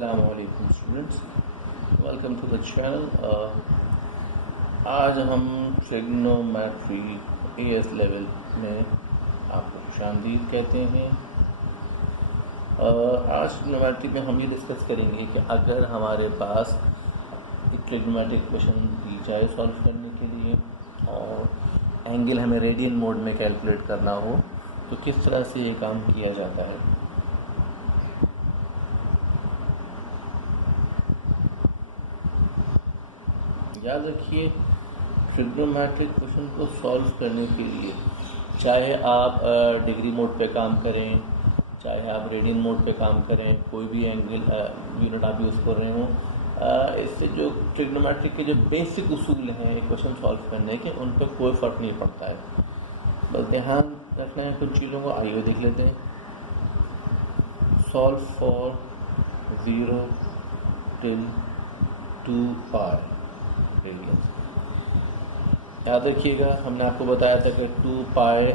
Assalamualaikum students, welcome to the channel. आज हम trigonometry AS level में आपको खुशामदीद कहते हैं। आज ट्रिग्नोमेट्री में हम ये डिस्कस करेंगे कि अगर हमारे पास एक ट्रिग्नोमेट्रिक इक्वेशन दी जाए सॉल्व करने के लिए और एंगल हमें रेडियन मोड में कैलकुलेट करना हो तो किस तरह से ये काम किया जाता है। याद रखिए, ट्रिग्नोमेट्रिक क्वेश्चन को सॉल्व करने के लिए चाहे आप डिग्री मोड पे काम करें, चाहे आप रेडियन मोड पे काम करें, कोई भी एंगल यूनिट आप यूज़ कर रहे हों, इससे जो ट्रिग्नोमेट्रिक के जो बेसिक उसूल हैं क्वेश्चन सॉल्व करने के, उन पर कोई फ़र्क नहीं पड़ता है। बस ध्यान रखना है कुछ चीज़ों को। आइए देख लेते हैं। Solve for 0 till 2 pi radiance. याद रखिएगा, हमने आपको बताया था कि 2 पाई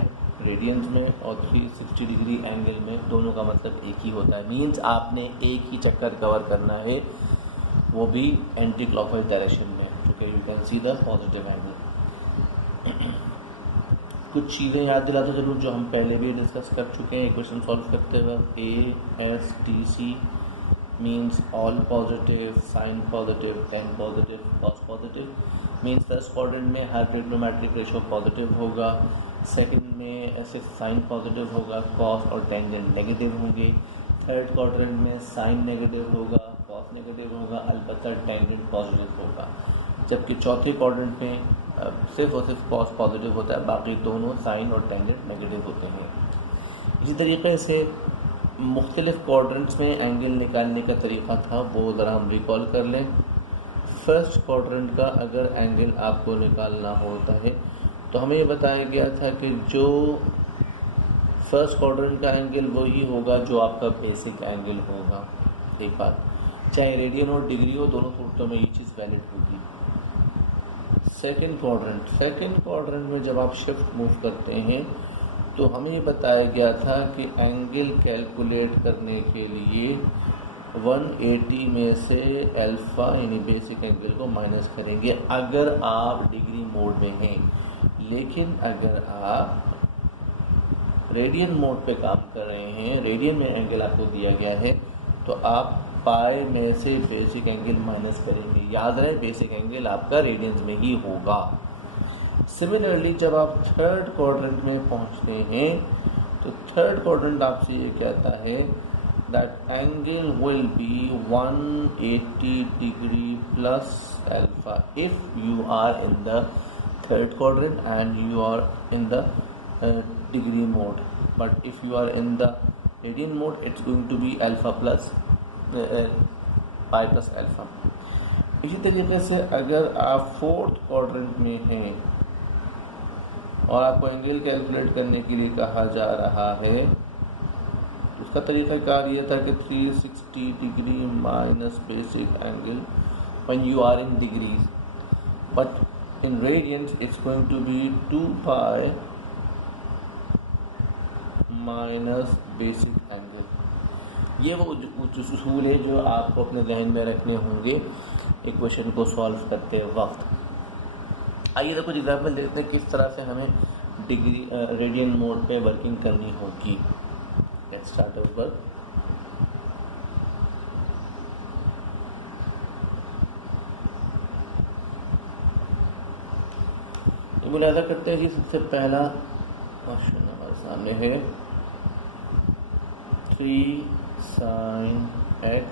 रेडियंस में और 360 डिग्री एंगल में दोनों का मतलब एक ही होता है। मींस आपने एक ही चक्कर कवर करना है, वो भी एंटी क्लॉकवाइज डायरेक्शन में। Okay, you can see the positive angle. कुछ चीज़ें याद दिलाते जरूर जो हम पहले भी डिस्कस कर चुके हैं क्वेश्चन सॉल्व करते वक्त। ASTC means all positive, sin positive, tan positive, cos positive। Means first quadrant में हर ट्रिग्नोमेट्रिक रेशो पॉजिटिव होगा, सेकंड में ऐसे साइन पॉजिटिव होगा, कॉस और टेंजेंट नेगेटिव होंगे, थर्ड क्वाड्रेंट में साइन नेगेटिव होगा, कॉस नेगेटिव होगा, अलबत्ता टेंजेंट पॉजिटिव होगा। जबकि चौथे क्वाड्रेंट में सिर्फ और सिर्फ कॉस पॉजिटिव होता है, बाकी दोनों साइन और टेंजेंट नेगेटिव होते हैं। इसी तरीके से मुख्तलिफ क्वाड्रेंट्स में एंगल निकालने का तरीक़ा था, वो ज़रा हम रिकॉल कर लें। फर्स्ट क्वाड्रेंट का अगर एंगल आपको निकालना होता है तो हमें ये बताया गया था कि जो फर्स्ट क्वाड्रेंट का एंगल वही होगा जो आपका बेसिक एंगल होगा। एक बात, चाहे रेडियन और डिग्री हो, दोनों सूरतों में ये चीज़ वैलिड होगी। सेकंड क्वाड्रेंट में जब आप शिफ्ट मूव करते हैं तो हमें ये बताया गया था कि एंगल कैलकुलेट करने के लिए 180 में से अल्फ़ा यानी बेसिक एंगल को माइनस करेंगे अगर आप डिग्री मोड में हैं। लेकिन अगर आप रेडियन मोड पे काम कर रहे हैं, रेडियन में एंगल आपको दिया गया है, तो आप पाई में से बेसिक एंगल माइनस करेंगे। याद रहे, बेसिक एंगल आपका रेडियंस में ही होगा। सिमिलरली जब आप थर्ड क्वाड्रेंट में पहुंचते हैं तो थर्ड क्वाड्रेंट आपसे ये कहता है that angle will be 180 degree plus alpha if you are in the third quadrant and you are in the degree mode. But if you are in the radian mode it's going to be alpha plus pi plus alpha. इसी तरीके से अगर आप fourth quadrant में हैं और आपको angle calculate करने के लिए कहा जा रहा है, उसका तरीका कार ये था कि 360 degree minus basic angle when you are in degrees, but in radians it's going to be 2 pi minus basic angle. ये वो उसूल है जो आपको अपने जहन में रखने होंगे इक्वेशन को सॉल्व करते वक्त। आइए तो कुछ एग्जाम्पल देखते हैं किस तरह से हमें डिग्री रेडियन मोड पे वर्किंग करनी होगी। Let's start our work. ये मुलाजा करते हैं कि सबसे पहला क्वेश्चन हमारे सामने है 3 sin x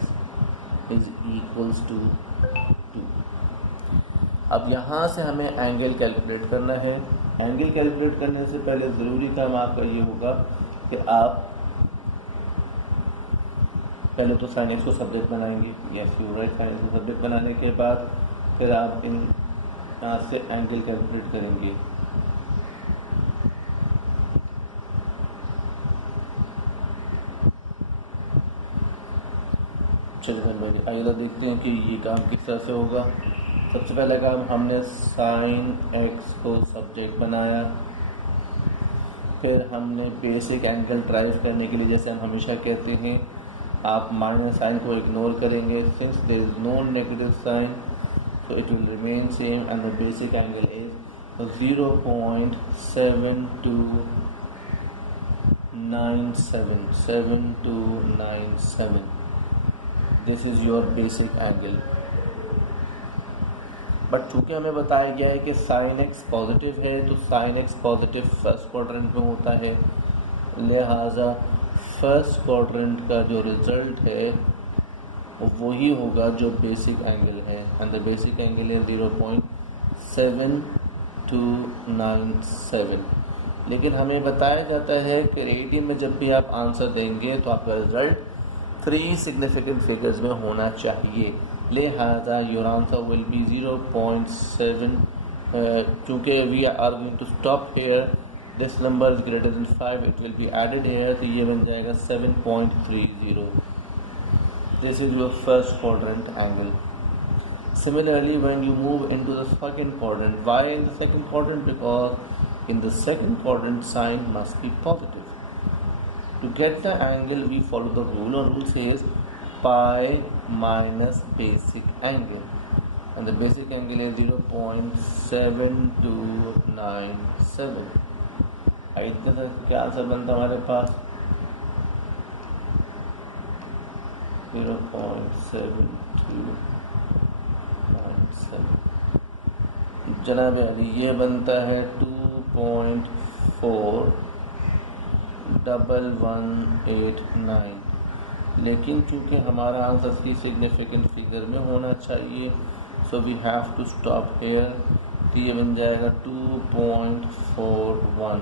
is equals to 2। अब यहाँ से हमें एंगल कैलकुलेट करना है। एंगल कैलकुलेट करने से पहले ज़रूरी काम आपका ये होगा कि आप पहले तो साइन एक्स को सब्जेक्ट बनाएंगे। Yes you right, sine x को सब्जेक्ट बनाने के बाद फिर आप यहाँ से एंगल कैलकुलेट करेंगे। चलिए भाई, आइए तो देखते हैं कि ये काम किस तरह से होगा। सबसे पहला काम, हमने साइन एक्स को सब्जेक्ट बनाया, फिर हमने बेसिक एंगल ड्राइव करने के लिए, जैसे हम हमेशा कहते हैं, आप माइनस साइन को इग्नोर करेंगे, since there is no negative sign so it will remain same and the basic angle is 0.7297. This is your basic angle. But चूँकि हमें बताया गया है कि साइन एक्स पॉजिटिव है तो sine x positive first quadrant में होता है, लिहाजा फर्स्ट क्वाड्रेंट का जो रिजल्ट है वही होगा जो बेसिक एंगल है, एंड द बेसिक एंगल है 0.7297. लेकिन हमें बताया जाता है कि रेडियन में जब भी आप आंसर देंगे तो आपका रिजल्ट 3 सिग्निफिकेंट फिगर्स में होना चाहिए, लिहाजा योर आंसर विल बी 0.7. चूँकि we are going to stop here, this number is greater than 5, it will be added here, तो ये बन जाएगा 7.30. This is your first quadrant angle. Similarly, when you move into the second quadrant, why in the second quadrant? Because in the second quadrant sign must be positive. To get the angle, we follow the rule. Or rule says pi minus basic angle, and the basic angle is 0.7297. इतने से क्या answer बनता हमारे पास? 0.7297. जनाब अली ये बनता है 2.41189. लेकिन चूँकि हमारा आंसर 3 सिग्निफिकेंट फिगर में होना चाहिए, so we have to stop here, तो ये बन जाएगा 2.41.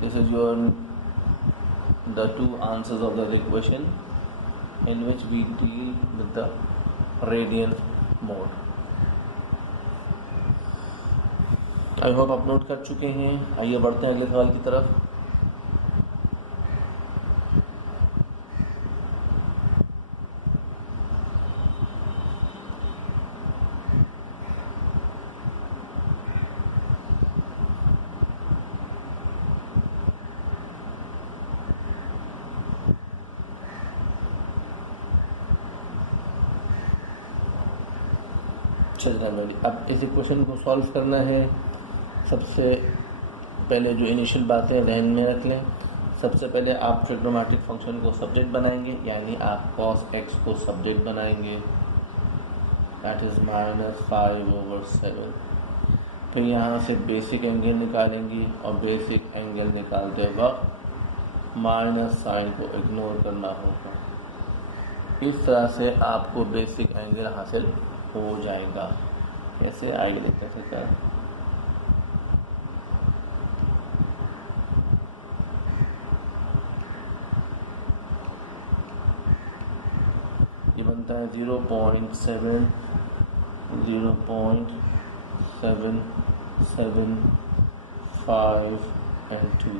This is your the two answers of the equation in which we deal with the radian mode. I hope आप नोट कर चुके हैं. आइए बढ़ते हैं अगले सवाल की तरफ. अब इस इक्वेशन को सॉल्व करना है. सबसे पहले जो इनिशियल बातें ध्यान में रख लें. सबसे पहले आप ट्रिग्नोमेट्रिक फंक्शन को सब्जेक्ट बनाएंगे, यानी आप cos x को सब्जेक्ट बनाएंगे, दैट इज़ -5/7. फिर यहाँ से बेसिक एंगल निकालेंगे और बेसिक एंगल निकालते वक्त माइनस साइन को इग्नोर करना होगा. इस तरह से आपको बेसिक एंगल हासिल हो जाएगा. कैसे आगे देखते हैं क्या. ये बनता है 0.7, 0.775 and 2.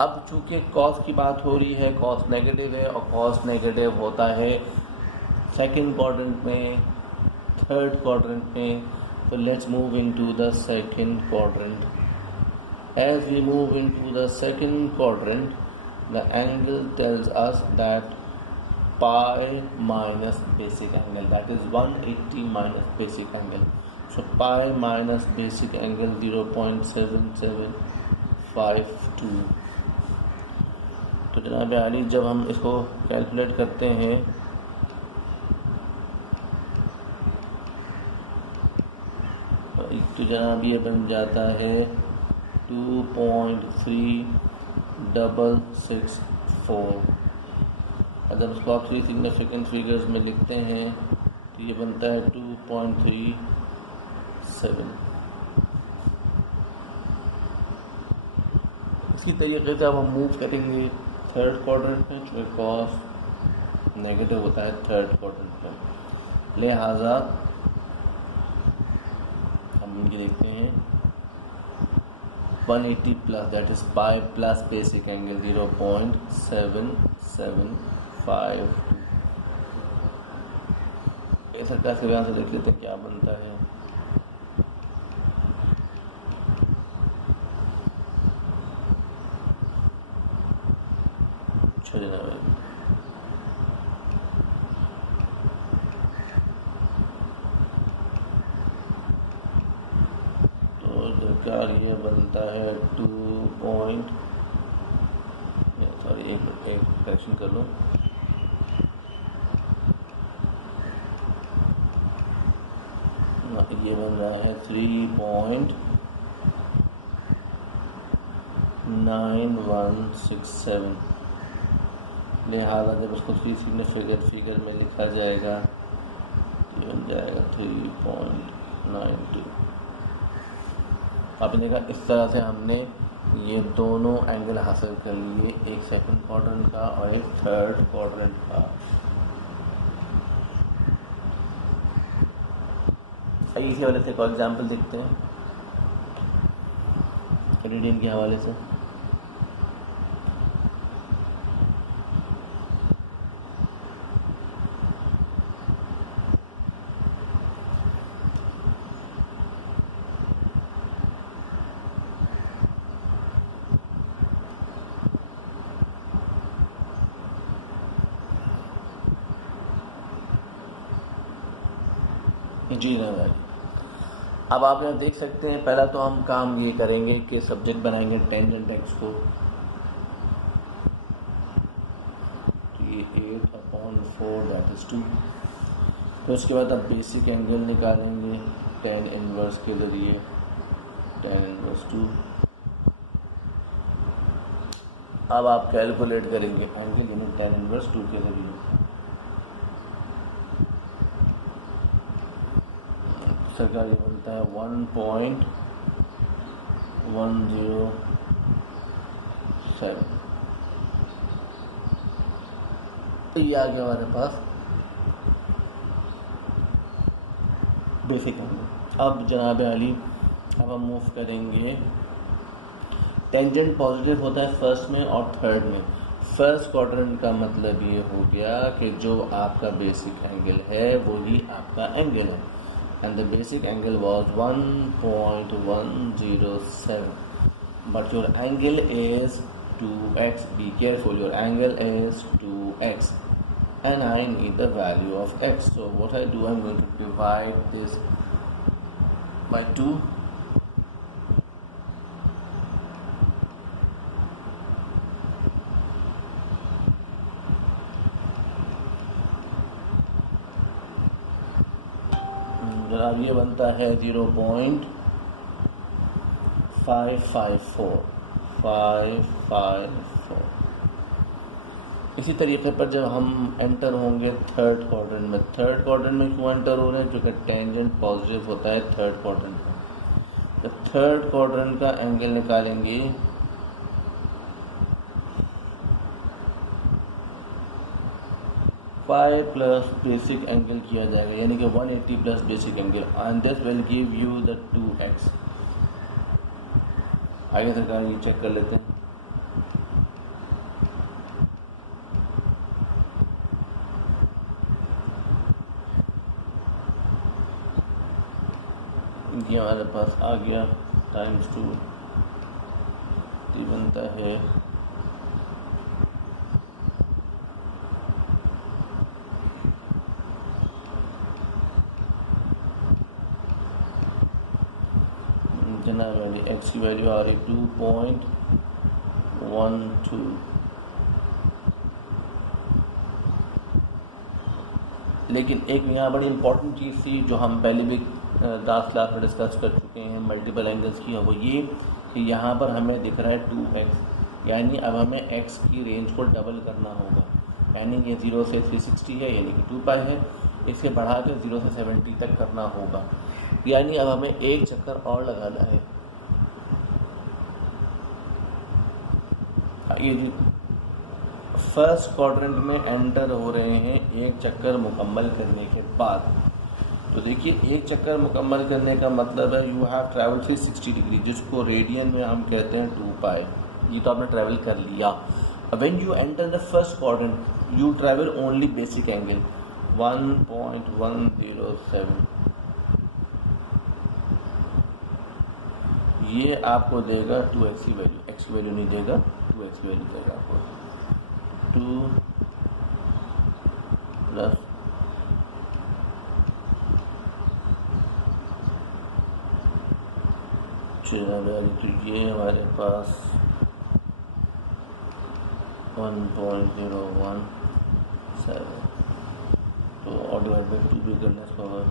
अब चूँकि कॉस की बात हो रही है, कॉस नेगेटिव है और कॉस नेगेटिव होता है सेकंड क्वाड्रेंट में, थर्ड क्वाड्रेंट में. तो let's move into the second quadrant. As we move into the second quadrant, the angle tells us that pi minus basic angle, that is 180 minus basic angle. So pi minus basic angle 0.7752. तो जनाब अली जब हम इसको calculate करते हैं तो जनाब ये बन जाता है 2.3664. अगर उसको आप 3 सिग्निफिकेंट फिगर्स में लिखते हैं तो ये बनता है 2.37. इसी तरीके से अब हम मूव करेंगे थर्ड क्वाड्रेंट में, जो कॉस नेगेटिव होता है थर्ड क्वाड्रेंट में. लिहाजा हम ये देखते हैं 180 plus, that is pi plus basic angle 0.775. इस तरह से यहाँ से देख लेते हैं क्या बनता है. बनता है 2 पॉइंट, सॉरी एक करेक्शन कर लूँ, ये बन रहा है 3.9167। लिहाजा जब उसको 3 फिगर में लिखा जाएगा ये बन जाएगा 3.92। आपने देखा इस तरह से हमने ये दोनों एंगल हासिल कर लिए, एक सेकंड क्वाड्रेंट का और एक थर्ड क्वाड्रेंट का। इसी हवाले से एक और एग्जाम्पल देखते हैं रीडिंग के हवाले से। जी भाई, अब आप यहाँ देख सकते हैं, पहला तो हम काम ये करेंगे कि सब्जेक्ट बनाएंगे टेंजेंट एक्स को, तो ये 8/4 दैट इज 2। फिर उसके बाद आप बेसिक एंगल निकालेंगे tan इनवर्स के जरिए, tan इनवर्स 2। अब आप कैलकुलेट करेंगे एंगल यानी tan इनवर्स 2 के जरिए। सरकार ये बनता है 1.107। तो ये आ गया हमारे पास बेसिक एंगल। अब जनाब अली, अब हम मूव करेंगे, टेंजेंट पॉजिटिव होता है फर्स्ट में और थर्ड में। फर्स्ट क्वाड्रेंट का मतलब ये हो गया कि जो आपका बेसिक एंगल है वही आपका एंगल है, and the basic angle was 1.107, but your angle is 2x. Be careful, your angle is 2x and I need the value of x. So what I do, I'm going to divide this by 2. अब ये बनता है 0.554। इसी तरीके पर जब हम enter होंगे थर्ड क्वाड्रेंट में, थर्ड क्वाड्रेंट में क्यों एंटर हो रहे हैं, क्योंकि टेंजेंट पॉजिटिव होता है थर्ड क्वाड्रेंट में। तो थर्ड क्वाड्रेंट का एंगल निकालेंगे, पाई प्लस बेसिक एंगल किया जाएगा, यानी कि 180 plus basic angle, and this will give you the 2x। आगे सरकार ये चेक कर लेते हैं। ये हमारे पास आ गया टाइम्स 2, ये बनता है 2 x की वैल्यू आ रही 2.12। लेकिन एक यहाँ बड़ी इंपॉर्टेंट चीज़ थी जो हम पहले भी 10 क्लास में डिस्कस कर चुके हैं मल्टीपल एंगल्स की, वो ये कि यहाँ पर हमें दिख रहा है 2x, यानी अब हमें x की रेंज को डबल करना होगा, यानी ये 0 से 360 है यानी कि 2 पाई है, इसे बढ़ा के 0 से 70 तक करना होगा, यानी अब हमें एक चक्कर और लगाना है। ये फर्स्ट क्वाड्रेंट में एंटर हो रहे हैं एक चक्कर मुकम्मल करने के बाद। तो देखिए एक चक्कर मुकम्मल करने का मतलब है यू हैव ट्रैवल 360 डिग्री, जिसको रेडियन में हम कहते हैं 2 पाई। ये तो आपने ट्रैवल कर लिया। When you enter the first quadrant you travel only basic angle 1.107। ये आपको देगा 2x की वैल्यू, x की वैल्यू नहीं देगा, 2x की वैल्यू देगा आपको। 2 प्लस तो ये हमारे पास 1.017 तो और डिवाइड बाई 2 भी करना इसको होगा,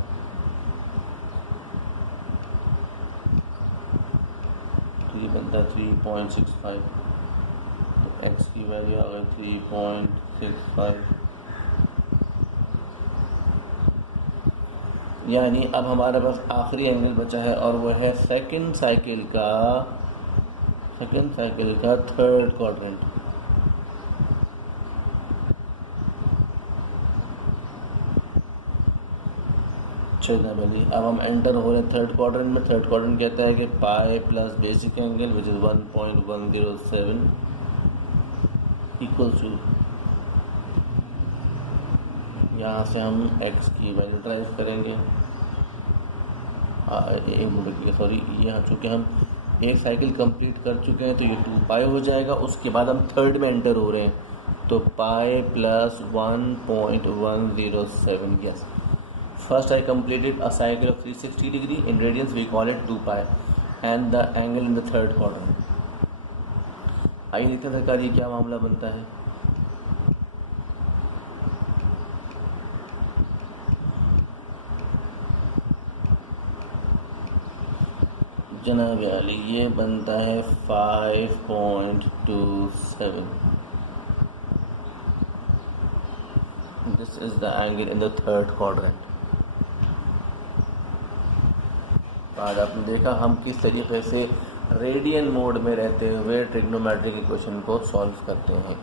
तो ये बनता है 3.65, तो x की वैल्यू आ गई 3.65। यानी अब हमारे पास आखिरी एंगल बचा है और वो है सेकंड साइकिल का थर्ड क्वाड्रेंट। अब हम एंटर हो रहे हैं थर्ड क्वाड्रेंट में। थर्ड क्वाड्रेंट कहता है कि pi plus basic angle which is 1.107 equals to, यहाँ से हम x की वैल्यू ड्राइव करेंगे। एक मिनट सॉरी, यहाँ चूँकि हम एक साइकिल कंप्लीट कर चुके हैं तो ये 2 पाई हो जाएगा। उसके बाद हम थर्ड में एंटर हो रहे हैं तो pi plus 1.107। Yes, first I completed a cycle of 360 degree. In radians we call it 2 pi and the angle in the third quadrant. आइए देखते हैं सरकार ये क्या मामला बनता है। जनाब अली ये बनता है 5.27। This is the angle in the third quadrant. आज आपने देखा हम किस तरीके से रेडियन मोड में रहते हुए ट्रिग्नोमेट्रिक इक्वेशन को सॉल्व करते हैं।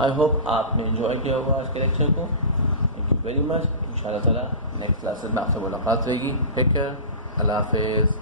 आई होप आपने एंजॉय किया होगा आज के लेक्चर को। Thank you very much. इंशाल्लाह ताला नेक्स्ट क्लासेस में आपसे मुलाकात रहेगी। टेक केयर, अल्लाह हाफिज़।